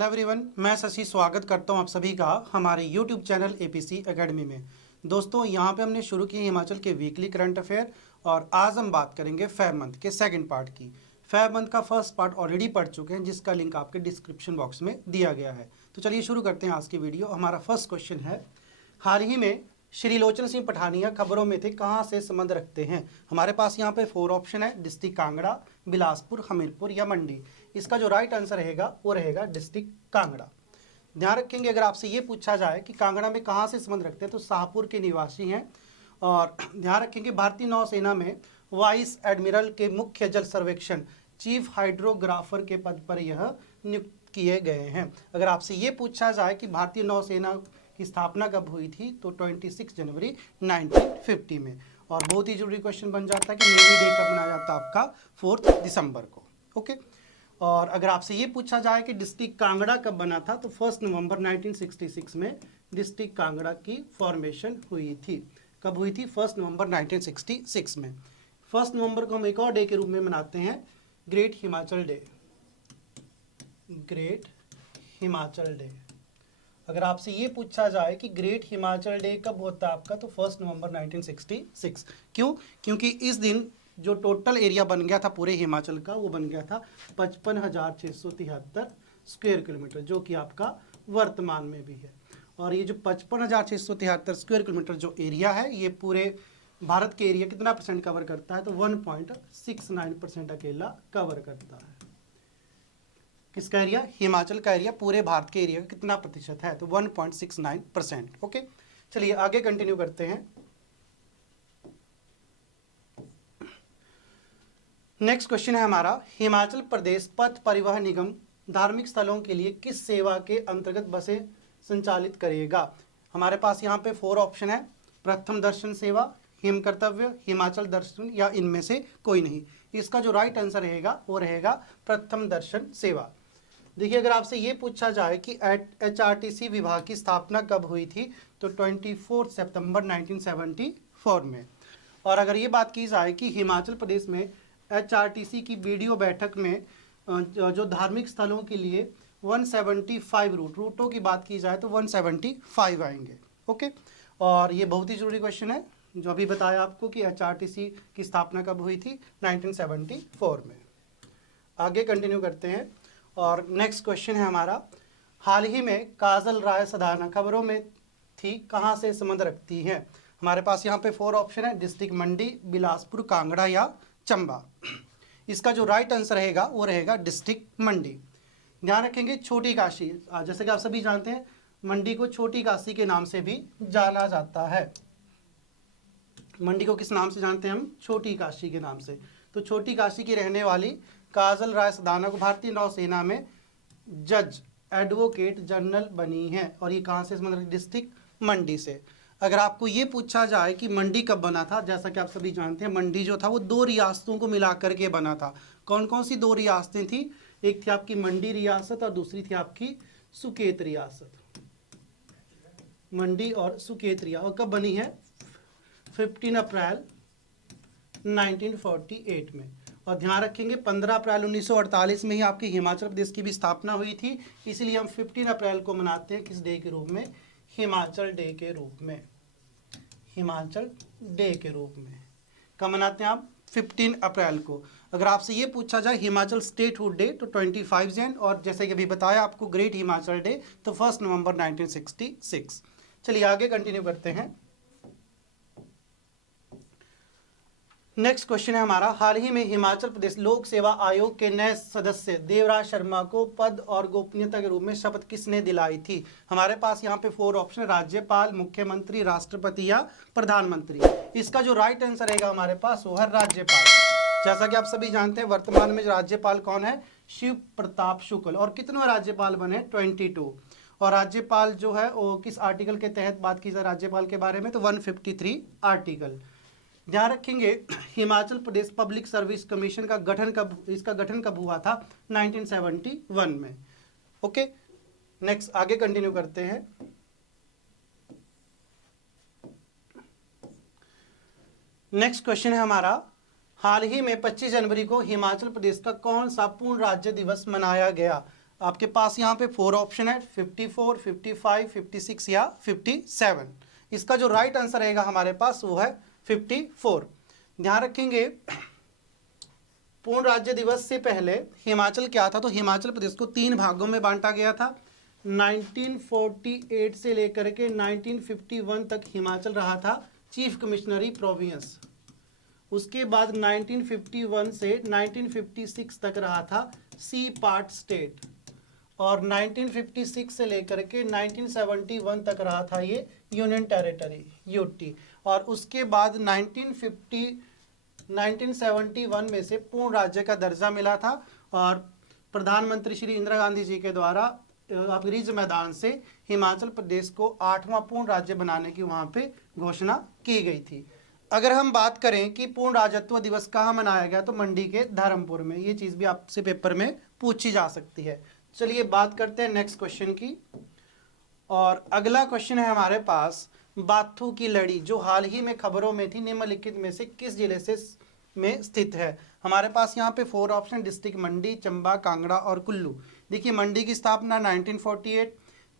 Hello everyone, मैं शशि स्वागत करता हूं आप सभी का हमारे यूट्यूब चैनल एपीसी एकेडमी में। दोस्तों, यहां पे हमने शुरू किया हिमाचल के वीकली करंट अफेयर और आज हम बात करेंगे फेब मंथ के सेकंड पार्ट की। फेब मंथ का फर्स्ट पार्ट ऑलरेडी पढ़ चुके हैं, जिसका लिंक आपके डिस्क्रिप्शन बॉक्स में दिया गया है। तो चलिए शुरू करते हैं आज की वीडियो। हमारा फर्स्ट क्वेश्चन है, हाल ही में श्री लोचन सिंह पठानिया खबरों में थे, कहाँ से संबंध रखते हैं। हमारे पास यहाँ पे 4 ऑप्शन है, डिस्ट्रिक्ट कांगड़ा, बिलासपुर, हमीरपुर या मंडी। इसका जो राइट आंसर रहेगा वो रहेगा डिस्ट्रिक्ट कांगड़ा। ध्यान रखेंगे, अगर आपसे ये पूछा जाए कि कांगड़ा में कहाँ से संबंध रखते हैं तो शाहपुर के निवासी हैं। और ध्यान रखेंगे, भारतीय नौसेना में वाइस एडमिरल के मुख्य जल सर्वेक्षण चीफ हाइड्रोग्राफर के पद पर यह नियुक्त किए गए हैं। अगर आपसे ये पूछा जाए कि भारतीय नौसेना की स्थापना कब हुई थी तो 26 जनवरी 1950 में। और बहुत ही जरूरी क्वेश्चन बन जाता है कि नेवी डे कब मनाया जाता है आपका 4 दिसंबर को। ओके। और अगर आपसे ये पूछा जाए कि डिस्ट्रिक्ट कांगड़ा कब बना था तो 1 नवंबर 1966 में डिस्ट्रिक्ट कांगड़ा की फॉर्मेशन हुई थी। कब हुई थी? 1 नवंबर 1966 में। 1 नवंबर को हम एक और डे के रूप में मनाते हैं, great Himachal day. Great Himachal day. अगर आपसे ये पूछा जाए कि ग्रेट हिमाचल डे कब होता है आपका तो 1 नवंबर 1966। क्यों? क्योंकि इस दिन जो टोटल एरिया बन गया था पूरे हिमाचल का वो बन गया था 55,673 स्क्वायर किलोमीटर, जो कि आपका वर्तमान में भी है। और ये जो 55,673 स्क्वायर किलोमीटर जो एरिया है ये पूरे भारत के एरिया कितना परसेंट कवर करता है तो 1.69% अकेला कवर करता है। किसका एरिया? हिमाचल का एरिया पूरे भारत के एरिया का कितना प्रतिशत है तो 1.69%। ओके, चलिए आगे कंटिन्यू करते हैं। नेक्स्ट क्वेश्चन है हमारा, हिमाचल प्रदेश पथ परिवहन निगम धार्मिक स्थलों के लिए किस सेवा के अंतर्गत बसें संचालित करेगा। हमारे पास यहाँ पे 4 ऑप्शन है, प्रथम दर्शन सेवा, हिम कर्तव्य, हिमाचल दर्शन या इनमें से कोई नहीं। इसका जो राइट आंसर रहेगा वो रहेगा प्रथम दर्शन सेवा। देखिए, अगर आपसे ये पूछा जाए कि HRTC विभाग की स्थापना कब हुई थी तो 24 सितंबर 1974 में। और अगर ये बात की जाए कि हिमाचल प्रदेश में HRTC की वीडियो बैठक में जो धार्मिक स्थलों के लिए 175 रूटों की बात की जाए तो 175 आएंगे। ओके, और ये बहुत ही जरूरी क्वेश्चन है जो अभी बताया आपको कि HRTC की स्थापना कब हुई थी 1974 में। आगे कंटिन्यू करते हैं और नेक्स्ट क्वेश्चन है हमारा, हाल ही में काजल राय सदाना खबरों में थी, कहाँ से संबंध रखती हैं। हमारे पास यहाँ पे 4 ऑप्शन है, डिस्ट्रिक्ट मंडी, बिलासपुर, कांगड़ा या चंबा। इसका जो राइट आंसर रहेगा वो रहेगा डिस्ट्रिक्ट मंडी। ध्यान रखेंगे, छोटी काशी, जैसे कि आप सभी जानते हैं मंडी को छोटी काशी के नाम से भी जाना जाता है। मंडी को किस नाम से जानते हैं हम? छोटी काशी के नाम से। तो छोटी काशी की रहने वाली काजल राय सदाना को भारतीय नौसेना में जज एडवोकेट जनरल बनी है। और ये कहाँ से मतलब डिस्ट्रिक्ट मंडी से। अगर आपको ये पूछा जाए कि मंडी कब बना था, जैसा कि आप सभी जानते हैं मंडी जो था वो 2 रियासतों को मिला करके बना था। कौन कौन सी 2 रियासतें थी? एक थी आपकी मंडी रियासत और दूसरी थी आपकी सुकेत रियासत। मंडी और सुकेत रियासत। और कब बनी है? 15 अप्रैल 1948 में। और ध्यान रखेंगे 15 अप्रैल 1948 में ही आपकी हिमाचल प्रदेश की भी स्थापना हुई थी। इसलिए हम 15 अप्रैल को मनाते हैं किस डे के रूप में? हिमाचल डे के रूप में। हिमाचल डे के रूप में कब मनाते हैं आप? 15 अप्रैल को। अगर आपसे ये पूछा जाए हिमाचल स्टेटहुड डे तो 25 जैन, और जैसे कि अभी बताया आपको ग्रेट हिमाचल डे तो 1 नवंबर 1966। चलिए आगे कंटिन्यू करते हैं। नेक्स्ट क्वेश्चन है हमारा, हाल ही में हिमाचल प्रदेश लोक सेवा आयोग के नए सदस्य देवराज शर्मा को पद और गोपनीयता के रूप में शपथ किसने दिलाई थी। हमारे पास यहाँ पे 4 ऑप्शन, राज्यपाल, मुख्यमंत्री, राष्ट्रपति या प्रधानमंत्री। इसका जो राइट आंसर रहेगा हमारे पास वो है राज्यपाल। जैसा कि आप सभी जानते हैं वर्तमान में जो राज्यपाल कौन है? शिव प्रताप शुक्ल। और कितने राज्यपाल बने? 22। और राज्यपाल जो है वो किस आर्टिकल के तहत बात की जाए राज्यपाल के बारे में तो 153 आर्टिकल। ध्यान रखेंगे, Himachal Pradesh public service commission का गठन कब हुआ था? 1971 में। ओके, नेक्स्ट आगे कंटिन्यू करते हैं। नेक्स्ट क्वेश्चन है हमारा, हाल ही में 25 जनवरी को हिमाचल प्रदेश का कौन सा पूर्ण राज्य दिवस मनाया गया। आपके पास यहाँ पे 4 ऑप्शन है, 54, 55, 56 या 57। इसका जो राइट आंसर रहेगा हमारे पास वो है 54। ध्यान रखेंगे, पूर्ण राज्य दिवस से पहले हिमाचल क्या था, तो हिमाचल प्रदेश को 3 भागों में बांटा गया था। 1948 से लेकर के 1951 तक हिमाचल रहा था चीफ कमिश्नरी प्रोविंस। उसके बाद 1951 से 1956 तक रहा था सी पार्ट स्टेट, और 1956 से लेकर के 1971 तक रहा था ये यूनियन टेरिटरी यूटी। और उसके बाद 1971 में से पूर्ण राज्य का दर्जा मिला था, और प्रधानमंत्री श्री इंदिरा गांधी जी के द्वारा आप रिज मैदान से हिमाचल प्रदेश को 8वां पूर्ण राज्य बनाने की वहाँ पे घोषणा की गई थी। अगर हम बात करें कि पूर्ण राज्यत्व दिवस कहाँ मनाया गया, तो मंडी के धर्मपुर में। ये चीज़ भी आपसे पेपर में पूछी जा सकती है। चलिए बात करते हैं नेक्स्ट क्वेश्चन की, और अगला क्वेश्चन है हमारे पास बाथू की लड़ी, जो हाल ही में खबरों में थी, निम्नलिखित में से किस जिले से में स्थित है। हमारे पास यहाँ पे 4 ऑप्शन, डिस्ट्रिक्ट मंडी, चंबा, कांगड़ा और कुल्लू। देखिए, मंडी की स्थापना 1948,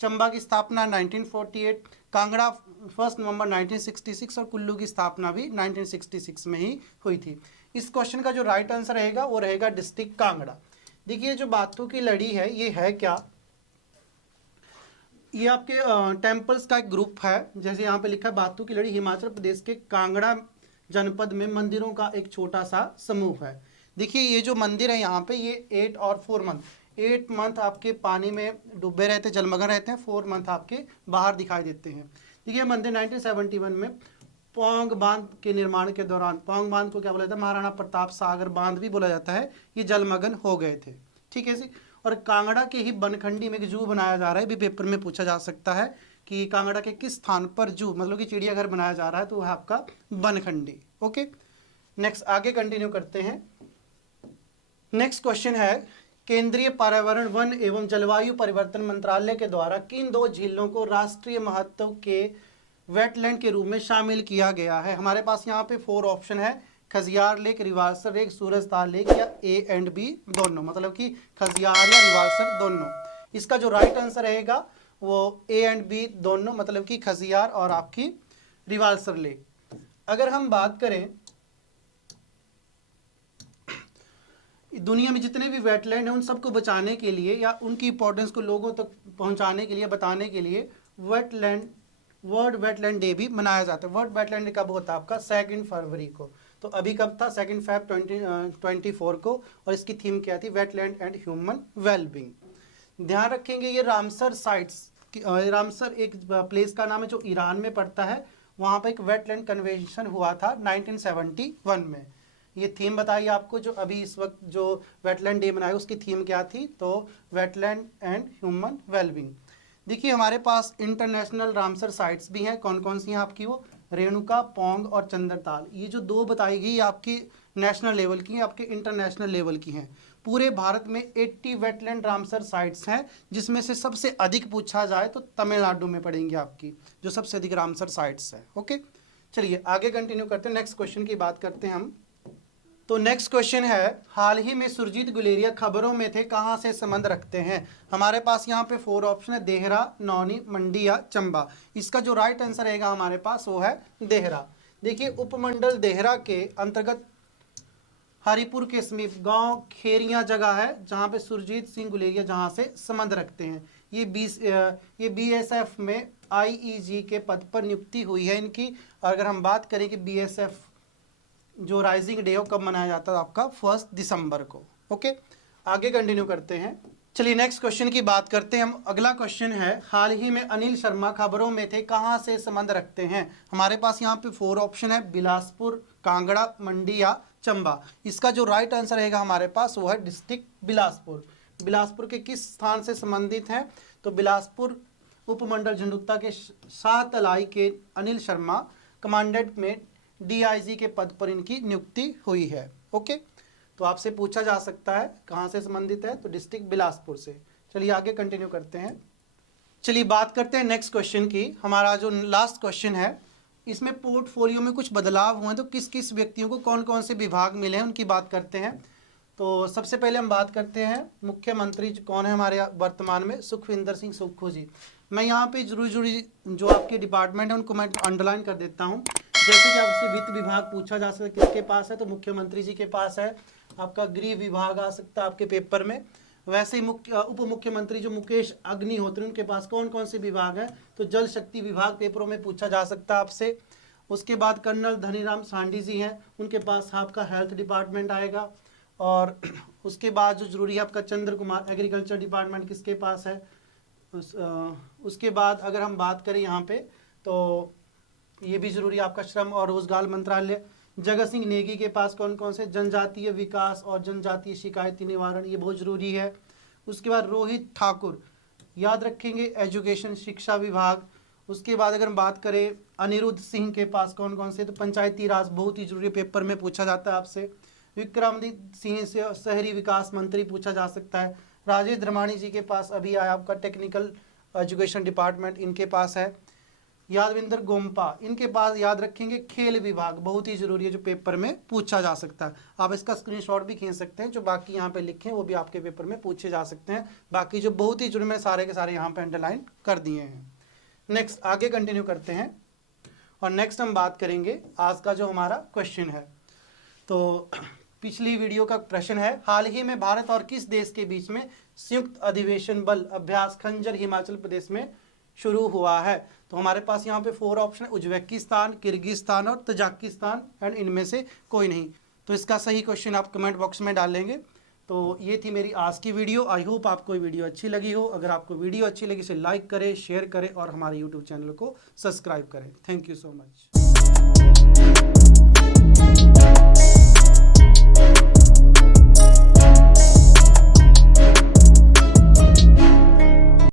चंबा की स्थापना 1948, कांगड़ा 1 नवंबर 1966 और कुल्लू की स्थापना भी 1966 में ही हुई थी। इस क्वेश्चन का जो राइट आंसर रहेगा वो रहेगा डिस्ट्रिक्ट कांगड़ा। देखिए, जो बाथू की लड़ी है ये है क्या, ये आपके टेम्पल्स का एक ग्रुप है। जैसे यहाँ पे लिखा है बाथू की लड़ी हिमाचल प्रदेश के कांगड़ा जनपद में मंदिरों का एक छोटा सा समूह है। देखिए, ये जो मंदिर है यहाँ पे, ये 8 और 4 मंथ, 8 मंथ आपके पानी में डूबे रहते हैं, जलमग्न रहते हैं, 4 मंथ आपके बाहर दिखाई देते हैं। देखिए, मंदिर 1971 में पौंग बांध के निर्माण के दौरान, पौंग बांध को क्या बोला जाता है, महाराणा प्रताप सागर बांध भी बोला जाता है, ये जलमग्न हो गए थे। ठीक है जी। और कांगड़ा के ही बनखंडी में एक जू बनाया जा रहा है, भी पेपर में पूछा जा सकता है कि कांगड़ा के किस स्थान पर जू, मतलब कि चिड़ियाघर बनाया जा रहा है, तो वह आपका बनखंडी। ओके, नेक्स्ट आगे कंटिन्यू करते हैं। नेक्स्ट क्वेश्चन है, केंद्रीय पर्यावरण, वन एवं जलवायु परिवर्तन मंत्रालय के द्वारा किन 2 झीलों को राष्ट्रीय महत्व के वेटलैंड के रूप में शामिल किया गया है। हमारे पास यहाँ पे 4 ऑप्शन है, Khajjiar lake, Rewalsar lake, Surajtal lake या ए एंड बी दोनों, मतलब कि खजियार या रिवाल्सर दोनों। इसका जो राइट आंसर रहेगा वो ए एंड बी दोनों, मतलब कि खजियार और आपकी रिवाल्सर लेक। अगर हम बात करें दुनिया में जितने भी वेटलैंड हैं उन सबको बचाने के लिए या उनकी इंपॉर्टेंस को लोगों तक पहुंचाने के लिए, बताने के लिए वर्ल्ड वेटलैंड डे भी मनाया जाता है। वर्ल्ड वेटलैंड डे कब होता है आपका, 2 फरवरी को। तो अभी कब था, 2 फेब 2024 को, और इसकी थीम क्या थी, वेटलैंड एंड ह्यूमन वेलबींग। ध्यान रखेंगे, ये रामसर साइट्स, रामसर एक प्लेस का नाम है जो ईरान में पड़ता है। वहाँ पर एक वेटलैंड कन्वेंशन हुआ था 1971 में। ये थीम बताइए आपको, जो अभी इस वक्त जो वेटलैंड डे मनाया उसकी थीम क्या थी, तो वेटलैंड एंड ह्यूमन वेलबींग। देखिए, हमारे पास इंटरनेशनल रामसर साइट्स भी हैं। कौन कौन सी हैं आपकी, वो रेणुका, पौंग और चंद्रताल। ये जो 2 बताई गई आपकी नेशनल लेवल की हैं, आपके इंटरनेशनल लेवल की हैं। पूरे भारत में 80 वेटलैंड रामसर साइट्स हैं, जिसमें से सबसे अधिक पूछा जाए तो तमिलनाडु में पड़ेंगी आपकी, जो सबसे अधिक रामसर साइट्स है। ओके, चलिए आगे कंटिन्यू करते हैं, नेक्स्ट क्वेश्चन की बात करते हैं हम। तो नेक्स्ट क्वेश्चन है, हाल ही में सुरजीत गुलेरिया खबरों में थे, कहाँ से संबंध रखते हैं। हमारे पास यहाँ पे 4 ऑप्शन है, देहरा, नौनी, मंडी या चंबा। इसका जो राइट आंसर रहेगा हमारे पास वो है देहरा। देखिए, उपमंडल देहरा के अंतर्गत हरिपुर के समीप गांव खेरिया जगह है, जहां पे सुरजीत सिंह गुलेरिया जहां से संबंध रखते हैं। ये बीएसएफ में आईईजी के पद पर नियुक्ति हुई है इनकी। अगर हम बात करें कि बीएसएफ जो राइजिंग डे हो कब मनाया जाता है, आपका 1 दिसंबर को। ओके, आगे कंटिन्यू करते हैं। चलिए नेक्स्ट क्वेश्चन की बात करते हैं हम। अगला क्वेश्चन है, हाल ही में अनिल शर्मा खबरों में थे, कहां से संबंध रखते हैं। हमारे पास यहाँ पे 4 ऑप्शन है, बिलासपुर, कांगड़ा, मंडी या चंबा। इसका जो राइट आंसर रहेगा हमारे पास वो है डिस्ट्रिक्ट बिलासपुर। बिलासपुर के किस स्थान से संबंधित हैं, तो बिलासपुर उपमंडल झंडुक्ता के शाहतलाई के अनिल शर्मा कमांडेंट में डीआईजी के पद पर इनकी नियुक्ति हुई है। ओके, तो आपसे पूछा जा सकता है कहाँ से संबंधित है, तो डिस्ट्रिक्ट बिलासपुर से। चलिए आगे कंटिन्यू करते हैं। चलिए बात करते हैं नेक्स्ट क्वेश्चन की। हमारा जो लास्ट क्वेश्चन है, इसमें पोर्टफोलियो में कुछ बदलाव हुए हैं, तो किस किस व्यक्तियों को कौन कौन से विभाग मिले हैं उनकी बात करते हैं। तो सबसे पहले हम बात करते हैं मुख्यमंत्री कौन है हमारे वर्तमान में, सुखविंदर सिंह सुक्खू जी। मैं यहाँ पे जरूरी जो आपके डिपार्टमेंट है उनको मैं अंडरलाइन कर देता हूँ। जैसे कि आपसे वित्त विभाग पूछा जा सकता है किसके पास है, तो मुख्यमंत्री जी के पास है। आपका गृह विभाग आ सकता है आपके पेपर में। वैसे ही उप मुख्यमंत्री जो मुकेश अग्निहोत्री उनके पास कौन कौन से विभाग है, तो जल शक्ति विभाग पेपरों में पूछा जा सकता है आपसे। उसके बाद कर्नल धनीराम सांडी जी हैं, उनके पास आपका हेल्थ डिपार्टमेंट आएगा। और उसके बाद जो जरूरी है आपका चंद्र कुमार एग्रीकल्चर डिपार्टमेंट किसके पास है। उसके बाद अगर हम बात करें यहाँ पे तो ये भी जरूरी है आपका श्रम और रोजगार मंत्रालय। जगत सिंह नेगी के पास कौन कौन से, जनजातीय विकास और जनजातीय शिकायती निवारण, ये बहुत जरूरी है। उसके बाद रोहित ठाकुर याद रखेंगे एजुकेशन शिक्षा विभाग। उसके बाद अगर हम बात करें अनिरुद्ध सिंह के पास कौन कौन से, तो पंचायती राज बहुत ही जरूरी पेपर में पूछा जाता है आपसे। विक्रमादित्य सिंह से शहरी विकास मंत्री पूछा जा सकता है। राजेश धर्माणी जी के पास अभी आया आपका टेक्निकल एजुकेशन डिपार्टमेंट, इनके पास है। यादविंदर गोम्पा इनके पास याद रखेंगे खेल विभाग, बहुत ही जरूरी है जो पेपर में पूछा जा सकता है। आप इसका स्क्रीनशॉट भी खींच सकते हैं, जो बाकी यहाँ पे लिखे हैं वो भी आपके पेपर में पूछे जा सकते हैं। बाकी जो बहुत ही जरूरी, मैं सारे के सारे यहाँ पे अंडरलाइन कर दिए हैं। नेक्स्ट आगे कंटिन्यू करते हैं और नेक्स्ट हम बात करेंगे आज का जो हमारा क्वेश्चन है। तो पिछली वीडियो का प्रश्न है, हाल ही में भारत और किस देश के बीच में संयुक्त अधिवेशन बल अभ्यास खंजर हिमाचल प्रदेश में शुरू हुआ है। तो हमारे पास यहाँ पे 4 ऑप्शन है, उज्बेकिस्तान, किर्गिस्तान और तजाकिस्तान एंड इनमें से कोई नहीं। तो इसका सही क्वेश्चन आप कमेंट बॉक्स में डालेंगे। तो ये थी मेरी आज की वीडियो। आई होप आपको वीडियो अच्छी लगी हो। अगर आपको वीडियो अच्छी लगी इसे लाइक करें, शेयर करें और हमारे यूट्यूब चैनल को सब्सक्राइब करें। Thank you so much.